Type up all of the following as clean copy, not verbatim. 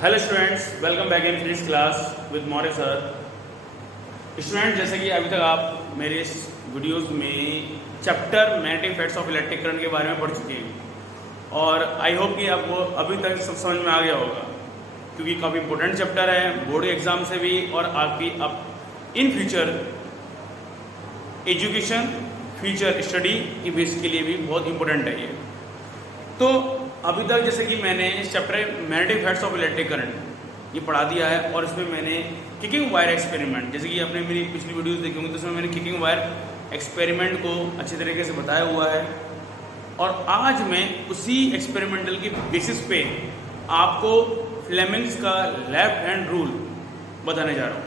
Hello students, welcome back in physics class with Maurya sir. Student, जैसे कि अभी तक आप मेरे इस वीडियोस में chapter magnetic effects of electric current के बारे में पढ़ चुके हैं और आई होप कि आपको अभी तक सब समझ में आ गया होगा, क्योंकि काफ़ी इंपॉर्टेंट चैप्टर है बोर्ड एग्जाम से भी और आपकी अब in future education future study की बेस के लिए भी बहुत इंपॉर्टेंट है ये। तो अभी तक जैसे कि मैंने इस chapter magnetic effects of electric current ये पढ़ा दिया है और इसमें मैंने किकिंग वायर एक्सपेरिमेंट, जैसे कि आपने मेरी पिछली वीडियोस देखी होंगी तो उसमें मैंने किकिंग वायर एक्सपेरिमेंट को अच्छे तरीके से बताया हुआ है और आज मैं उसी एक्सपेरिमेंटल की बेसिस पे आपको फ्लेमिंग्स का लेफ्ट हैंड रूल बताने जा रहा हूँ।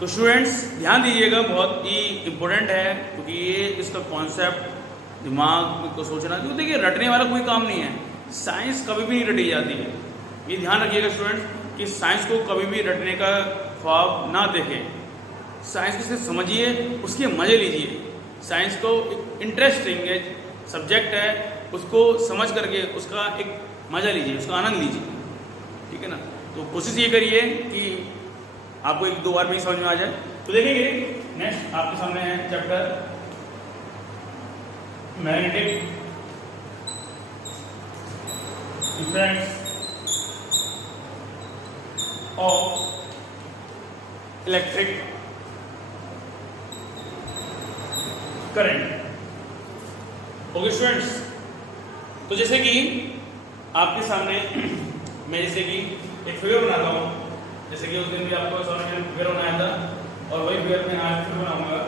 तो स्टूडेंट्स ध्यान दीजिएगा, बहुत ही इम्पोर्टेंट है क्योंकि ये इसका कॉन्सेप्ट दिमाग को सोचना, क्योंकि देखिए रटने वाला कोई काम नहीं है, साइंस कभी भी नहीं रटी जाती है। ये ध्यान रखिएगा स्टूडेंट्स कि साइंस को कभी भी रटने का ख्वाब ना देखें। साइंस को सिर्फ समझिए, उसके मज़े लीजिए। साइंस को एक इंटरेस्टिंग सब्जेक्ट है, उसको समझ करके उसका एक मज़ा लीजिए, उसका आनंद लीजिए, ठीक है ना। तो कोशिश ये करिए कि आपको एक दो बार में ही समझ में आ जाए। तो देखिए नेक्स्ट आपके सामने है chapter magnetic effects of electric current. Okay students, तो जैसे कि आपके सामने मैं जैसे कि एक फिगर बनाता हूँ, जैसे कि उस दिन भी आपको सामने फिगर बनाया था और वही फिगर मैं आज फिर बनाऊंगा।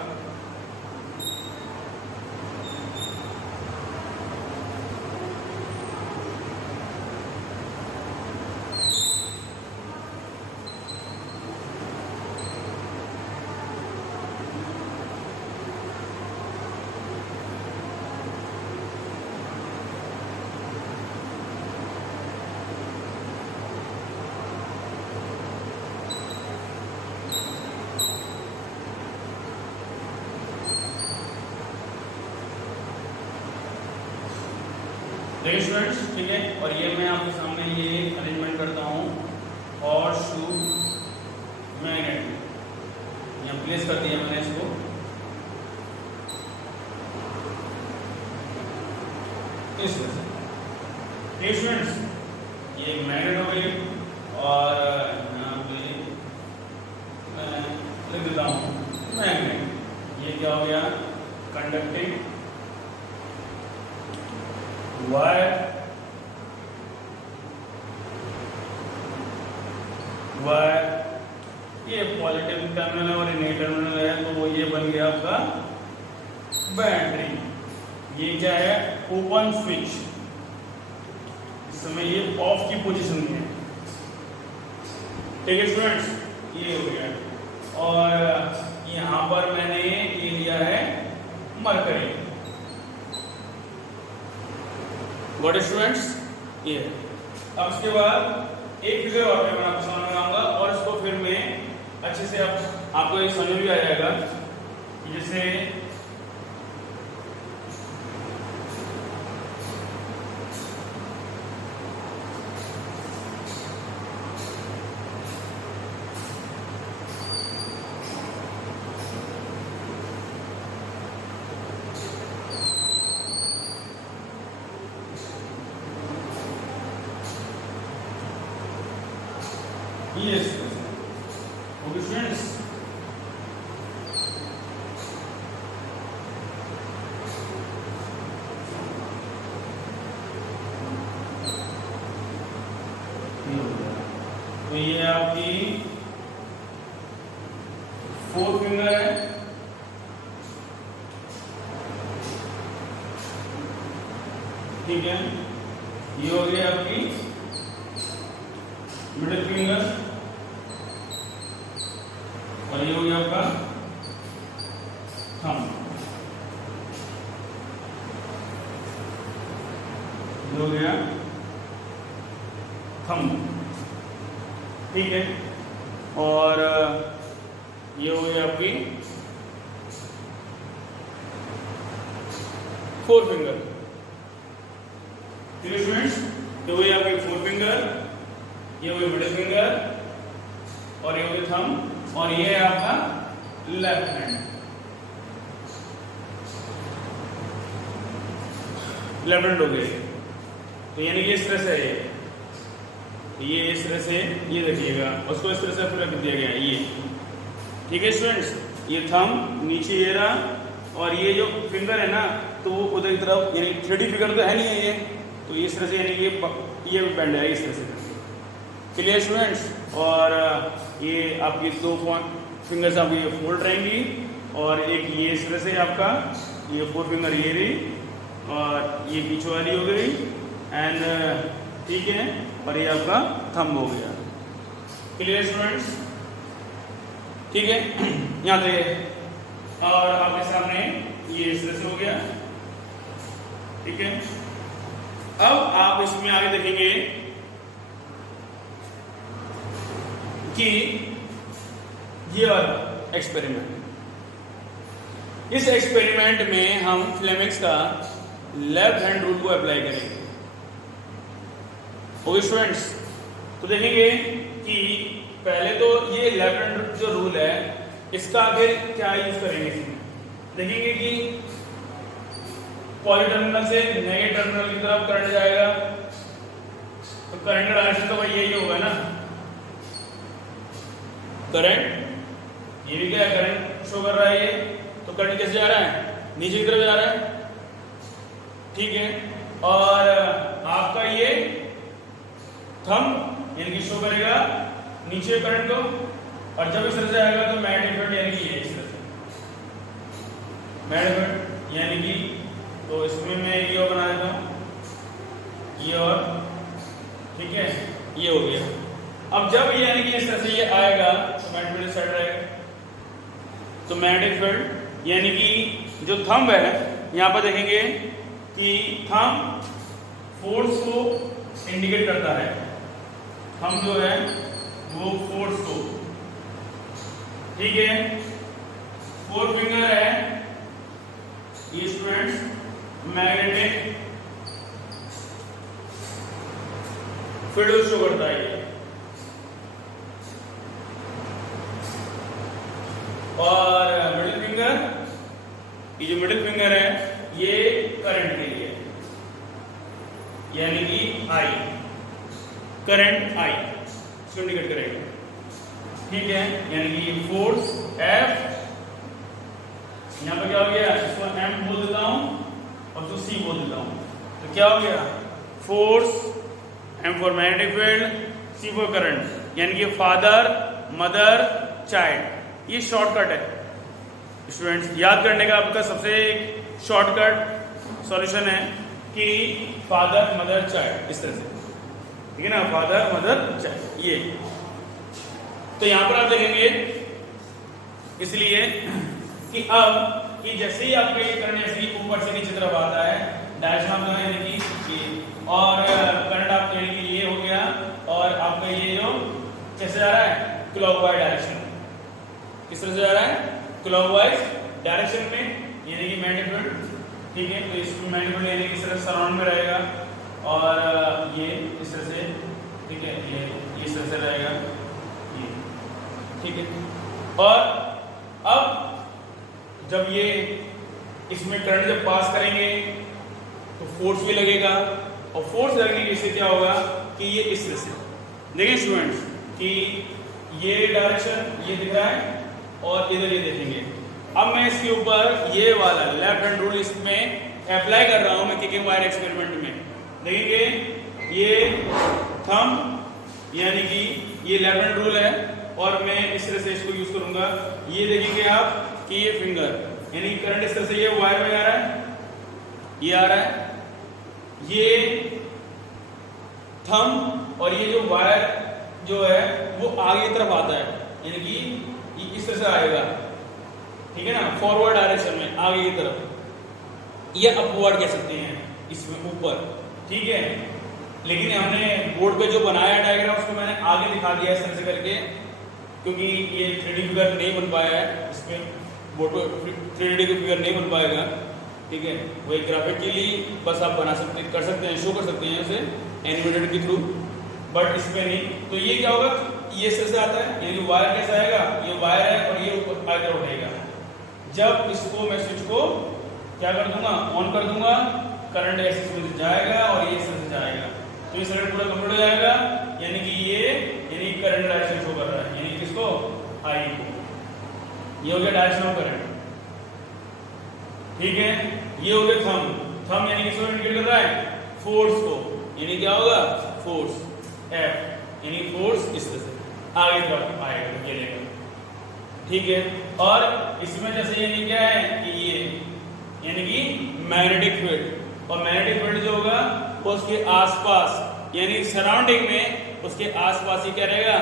देखिए स्टूडेंट्स, ठीक है, और ये मैं आपके सामने ये अरेंजमेंट करता हूँ और शू मैग्नेट यहाँ प्लेस कर दिया मैंने इसको। इस वजह से स्टूडेंट्स ये मैग्नेट हो गई और यहाँ पे मैं लिख देता हूँ मैग्नेट। ये क्या हो गया, कंडक्टिंग वायर ये पॉजिटिव टर्मिनल और नेगेटिव टर्मिनल है, तो वो ये बन गया आपका बैटरी। ये क्या है, ओपन स्विच, इस समय ये ऑफ की पोजीशन में है, ठीक है स्टूडेंट्स, ये हो गया। और यहाँ पर मैंने ये लिया है मरकरी। गॉट इट स्टूडेंट्स, ये अब इसके बाद एक फिगर और मैं आपको सामने लाऊंगा और इसको फिर मैं अच्छे से आपको ये समझ भी आ जाएगा। जैसे yes, okay students, तो ये आपकी फोर्थ फिंगर है, ठीक है। ये हो गई आपकी मिडिल फिंगर और ये हो गया आपका थंब, ये हो गया थंब, ठीक है। और ये हो गई आपकी फोर फिंगर। ठीक है स्टूडेंट्स, तो ये आपकी फोर फिंगर ये हो गया मिडिल फिंगर और ये हो गया थंब और ये है आपका लेफ्ट हैंड, लेफ्ट हैंड हो गए। तो यानी कि इस तरह से है ये इस तरह से ये देखिएगा, उसको इस तरह से फिर रख दिया गया है ये, ठीक है स्टूडेंट्स। ये थंब नीचे ये रहा और ये जो फिंगर है ना तो वो उधर की तरफ, यानी 3D फिगर तो है नहीं है ये, तो इस तरह से यानी ये बैंड है इस तरह से, चलिए स्टूडेंट्स। और ये आपकी 2 फिंगर्स आपकी ये फोल्ड रहेंगी और एक ये इस तरह से आपका ये 4 फिंगर ये रही और ये पीछे वाली हो गई एंड ठीक है, और ये आपका थंब हो गया। क्लियर स्टूडेंट्स, ठीक है। यहाँ देखिए और आपके सामने ये इस तरह से हो गया, ठीक है। अब आप इसमें आगे देखेंगे कि ये वाला एक्सपेरिमेंट, इस एक्सपेरिमेंट में हम फ्लेमिंग्स का लेफ्ट हैंड रूल को अप्लाई करेंगे। ओके स्टूडेंट्स, तो देखेंगे कि पहले तो ये लेफ्ट हैंड जो रूल है इसका आगे क्या यूज करेंगे इसमें, देखेंगे कि पॉजिटिव टर्मिनल से नेगेटिव टर्मिनल की तरफ करंट जाएगा, तो करंट का डायरेक्शन तो भाई यही होगा ना, करंट ये भी क्या है, करंट शो कर रहा है ये, तो करंट कैसे जा रहा है, नीचे की तरफ जा रहा है, ठीक है। और आपका ये थंब यानी कि शो करेगा नीचे करंट को, और जब इस तरह से आएगा तो मैग्नेटिक फील्ड यानी कि ये इस तरह से मैग्नेटिक फील्ड यानी कि, तो इसमें मैं ये और बना देता हूं ये और, ठीक है, ये हो गया। अब जब ये यानी कि इस तरह से ये आएगा तो मैग्नेटिक फील्ड साइड रहेगा, तो मैग्नेटिक फील्ड यानी कि जो थंब है यहां पर देखेंगे कि थंब फोर्स को इंडिकेट करता है, थंब जो है वो फोर्स को, ठीक है। 4 फिंगर है ये स्टूडेंट्स, मैग्नेटिक फील्ड शो करता है ये, और मिडिल फिंगर, ये जो मिडिल फिंगर है ये करंट के लिए, यानी कि आई, करंट आई इसको इंडिकेट करेगा, ठीक है। यानी कि फोर्स F, यहां पर क्या हो गया, इसको M बोल देता हूं और इसको C बोल देता हूं, तो क्या हो गया, force M for magnetic field, C for current, यानी कि फादर मदर चाइल्ड। ये शॉर्टकट है स्टूडेंट्स, याद करने का आपका सबसे शॉर्टकट सॉल्यूशन है कि फादर मदर चाइल्ड, इस तरह से, ठीक है ना, फादर मदर चाइल्ड ये। तो यहां पर आप देखेंगे इसलिए कि अब कि जैसे ही आपका ये करंट ऐसे ही ऊपर से नीचे तरफ आता है, डायरेक्शन आपका यानी कि ये, और करंट आपका यानी कि ये हो गया, और आपका ये जो कैसे जा रहा है, क्लॉकवाइज डायरेक्शन, किस तरह से जा रहा है, क्लॉकवाइज डायरेक्शन में, यानी कि मैग्नेटिक फील्ड, ठीक है। तो इसमें मैग्नेटिक फील्ड यानी कि इस तरह सराउंड में रहेगा, और ये इस तरह से, ठीक है, ये इस तरह से रहेगा ये, ठीक है। और अब जब ये इसमें करंट जब पास करेंगे तो फोर्स भी लगेगा, और फोर्स लगने की इससे क्या होगा कि ये इस तरह से, देखिए स्टूडेंट्स कि ये डायरेक्शन ये दिख रहा है और इधर ये देखेंगे। अब मैं इसके ऊपर ये वाला लेफ्ट हैंड रूल इसमें अप्लाई कर रहा हूं मैं किकिंग वायर एक्सपेरिमेंट में, देखेंगे ये थंब यानी कि ये लेफ्ट हैंड रूल है, और मैं इस तरह से इसको यूज करूंगा, ये देखेंगे आप कि ये फिंगर यानी करंट इस तरह से ये वायर में आ रहा है, ये आ रहा है, ये थंब और ये जो वायर जो है वो आगे की तरफ आता है, यानी कि ये इस तरह से आएगा, ठीक है ना, फॉरवर्ड डायरेक्शन में आगे की तरफ, ये अपवर्ड कह सकते हैं इसमें ऊपर, ठीक है। लेकिन हमने बोर्ड पे जो बनाया डायग्राम उसको मैंने आगे दिखा दिया इस तरह से करके, क्योंकि ये 3D फिगर नहीं बन पाया है इसमें, बोर्ड पे 3D फिगर नहीं बन पाएगा, ठीक है। वो एक ग्राफिक के लिए बस आप बना सकते, कर सकते हैं, शो कर सकते हैं उसे एनिमेटेड के थ्रू, बट इसमें नहीं। तो ये क्या होगा, ये इस तरह से आता है, यानी वायर कैसा आएगा, ये वायर है और ये ऊपर आकर उठेगा। जब इसको मैं स्विच को क्या कर दूंगा, ऑन कर दूंगा, करंट ऐसे से जाएगा और ये इस तरह से जाएगा, तो ये सर्किट पूरा कंप्लीट हो जाएगा। यानी कि ये यानी करंट डायरेक्शन शो कर रहा है, यानी किसको, आई को। ये हो गया डायरेक्शन ऑफ करंट, ठीक है। ये हो गया थंब, थंब यानी किसको इंडिकेट कर रहा है, फोर्स को, यानी क्या होगा, फोर्स एफ, यानी फोर्स इस तरह से आगे तरफ आएगा, ये लेगा, ठीक है। और इसमें जैसे यानी क्या है कि ये यानी कि मैग्नेटिक फील्ड, और मैग्नेटिक फील्ड जो होगा वो उसके आसपास यानी सराउंडिंग में उसके आसपास ही क्या रहेगा,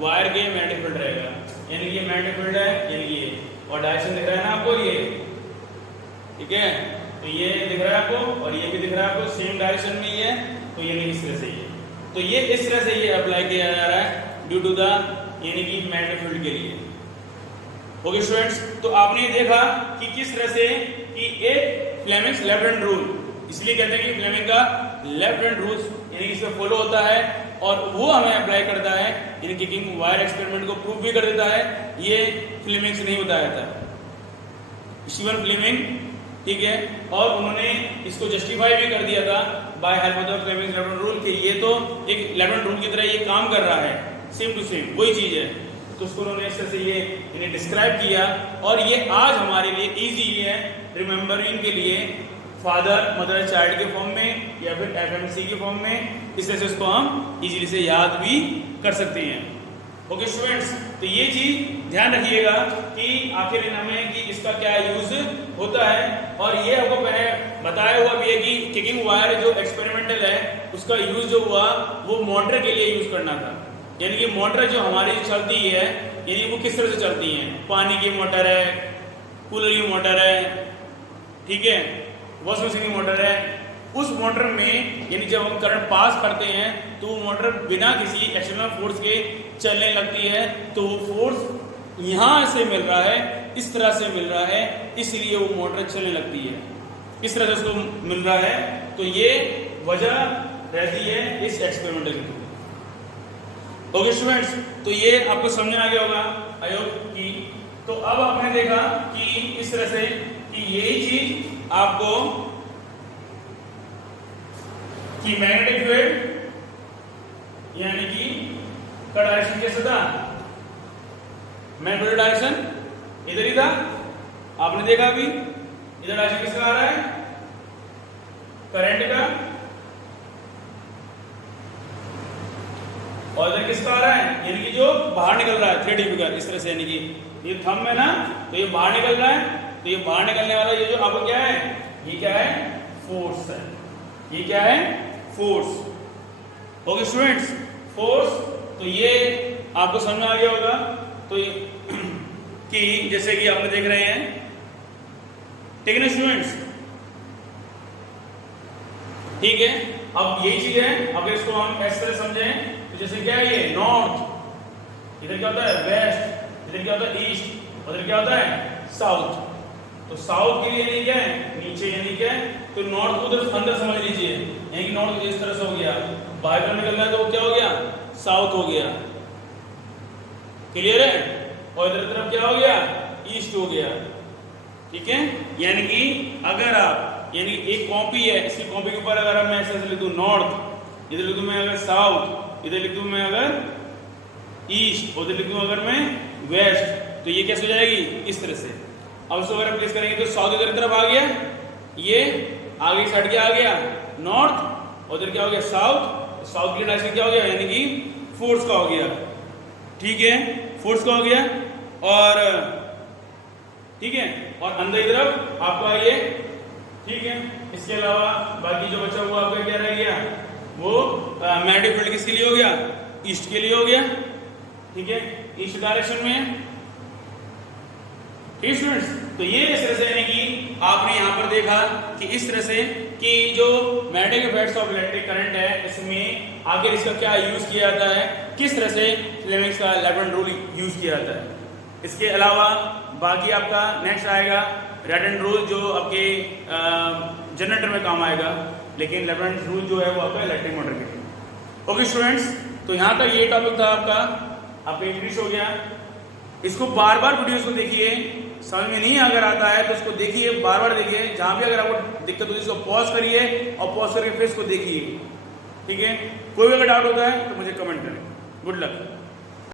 वायर के मैग्नेटिक फील्ड रहेगा, यानी ये मैग्नेटिक फील्ड है, यानी ये, और डायरेक्शन दिख रहा है ना आपको ये, ठीक है। तो ये दिख रहा है आपको और ये भी दिख रहा है आपको, सेम डायरेक्शन में ही है, तो यानी इस तरह से ये, तो ये इस तरह से ये अप्लाई किया जा रहा है ड्यू टू द यानी कि मैग्नेटिक फील्ड के लिए। ओके स्टूडेंट्स, तो आपने ये देखा कि किस तरह से कि एक फ्लेमिंग्स लेफ्ट हैंड रूल, इसलिए कहते हैं कि फ्लेमिंग का लेफ्ट हैंड रूल यानी इसमें फॉलो होता है और वो हमें अप्लाई करता है, यानी किकिंग वायर एक्सपेरिमेंट को प्रूव भी कर देता है। ये फ्लेमिंग्स नहीं बताया था, स्टीवन फ्लेमिंग, ठीक है। और उन्होंने इसको जस्टिफाई भी कर दिया था by help of the Fleming's left hand rule कि ये तो एक लेफ्ट हैंड रूल की तरह ये काम कर रहा है, सेम टू सेम वही चीज है। तो उसको उन्होंने इस तरह से ये इन्हें डिस्क्राइब किया और ये आज हमारे लिए इजी है रिमेम्बरिंग के लिए, फादर मदर चाइल्ड के फॉर्म में या फिर एफएमसी के फॉर्म में, इस तरह से उसको हम इजीली से याद भी कर सकते हैं। ओके स्टूडेंट्स, तो ये चीज ध्यान रखिएगा कि आखिर हमें कि इसका क्या यूज होता है, और ये आपको पहले बताया हुआ भी है कि किकिंग वायर जो एक्सपेरिमेंटल है उसका यूज जो हुआ वो मोटर के लिए यूज करना था, यानी कि मोटर जो हमारी चलती है यानी वो किस तरह से चलती है, पानी की मोटर है, कूलर की मोटर है, ठीक है, वॉशिंग मशीन की मोटर है। उस मोटर में यानी जब हम करंट पास करते हैं तो वो मोटर बिना किसी एक्सटर्नल फोर्स के चलने लगती है, तो वो फोर्स यहाँ से मिल रहा है, इस तरह से मिल रहा है, इसलिए वो मोटर चलने लगती है, इस तरह से उसको मिल रहा है। तो ये वजह रहती है इस एक्सपेरिमेंटल की। ओके स्टूडेंट्स, तो ये आपको समझ में आ गया होगा आई होप कि। तो अब आपने देखा कि इस तरह से कि यही चीज आपको कि मैग्नेटिक फील्ड यानी कि का डायरेक्शन कैसा था, मैग्नेटिक डायरेक्शन इधर ही था, आपने देखा अभी इधर डायरेक्शन किसका आ रहा है, करंट का, और इधर किसका आ रहा है, यानी कि जो बाहर निकल रहा है 3 dB का, इस तरह से, यानी कि ये थंब है ना, तो ये बाहर निकल रहा है, तो ये बाहर निकलने वाला ये जो आपको क्या है, ये क्या है, फोर्स है, ये क्या है, फोर्स। ओके स्टूडेंट्स, फोर्स, तो ये आपको समझ में आ गया होगा। तो कि जैसे कि आप देख रहे हैं, ठीक है ना स्टूडेंट्स, ठीक है। अब यही चीज है, अगर इसको हम इस तरह समझें तो जैसे क्या है, ये नॉर्थ, इधर क्या होता है वेस्ट, इधर क्या होता है ईस्ट, उधर क्या होता है साउथ। तो साउथ के लिए यानी क्या है नीचे, यानी क्या है, तो नॉर्थ उधर अंदर समझ लीजिए, यानी कि नॉर्थ इस तरह से हो गया, बाहर निकल रहा है तो क्या हो गया, साउथ हो गया, क्लियर है। और इधर तरफ क्या हो गया, ईस्ट हो गया, ठीक है। यानी कि अगर आप यानी एक कॉपी है, इसकी कॉपी के ऊपर अगर मैं ऐसे लिख दूं नॉर्थ, इधर लिख दूं मैं अगर साउथ, इधर लिख दूं मैं अगर ईस्ट, उधर लिख दूं अगर मैं वेस्ट, तो ये कैसे हो जाएगी, इस तरह से। अब इसको अगर प्लेस करेंगे तो साउथ इधर तरफ आ गया, ये आगे साइड क्या आ गया, नॉर्थ, उधर क्या हो गया साउथ, साउथ की डायरेक्शन क्या हो गया, यानी कि फोर्स का हो गया, ठीक है, फोर्स का हो गया। और ठीक है, और अंदर की तरफ आपका ये, ठीक है। इसके अलावा बाकी जो बचा हुआ आपका क्या रह गया, वो मैग्नेटिक फील्ड किसके लिए हो गया, ईस्ट के लिए हो गया, ठीक है, ईस्ट डायरेक्शन में, ठीक स्टूडेंट्स। तो ये इस तरह से यानी कि आपने यहाँ पर देखा कि इस तरह से कि जो magnetic effects of electric current है, इसमें आगे इसका क्या यूज किया जाता है, किस तरह से फ्लेमिंग्स का लेफ्ट हैंड रूल यूज किया जाता है। इसके अलावा बाकी आपका नेक्स्ट आएगा राइट हैंड रूल, जो आपके जनरेटर में काम आएगा, लेकिन लेफ्ट हैंड रूल जो है वो आपका इलेक्ट्रिक मोटर के लिए। ओके स्टूडेंट्स, तो यहाँ का ये टॉपिक था आपका, आपका इंग्लिश हो गया। इसको बार बार वीडियोस को देखिए, समझ में नहीं अगर आता है तो इसको देखिए, बार बार देखिए, जहाँ भी अगर आपको दिक्कत होती है इसको पॉज करिए और पॉज करके फिर इसको देखिए, ठीक है। कोई भी अगर डाउट होता है तो मुझे कमेंट करें। Good luck.